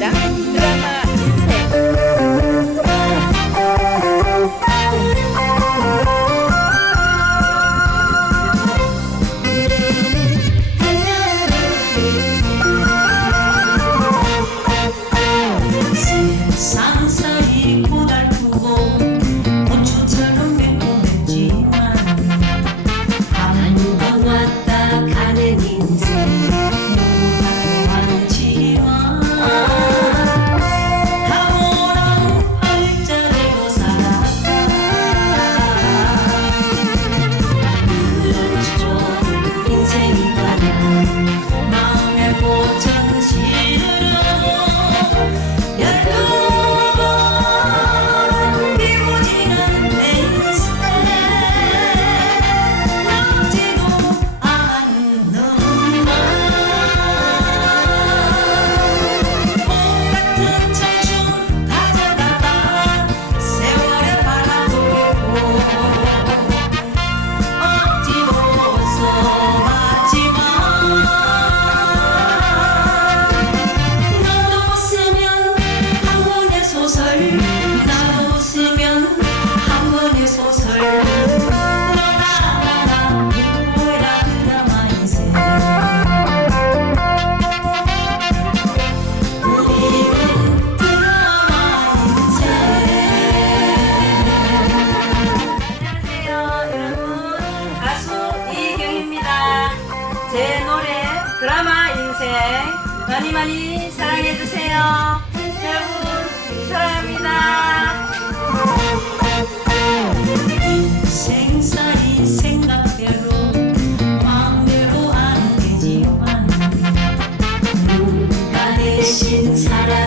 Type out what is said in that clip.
연출입니다. 드라마 인생. 상사이 고달프고 고추처럼 매콤했지만 한번 왔다 가는 인생 제 노래 드라마 인생 많이 많이 사랑해 주세요. 여러분 사랑합니다. 생사이 생각대로 마음대로 안 되지만 누가 대신 사랑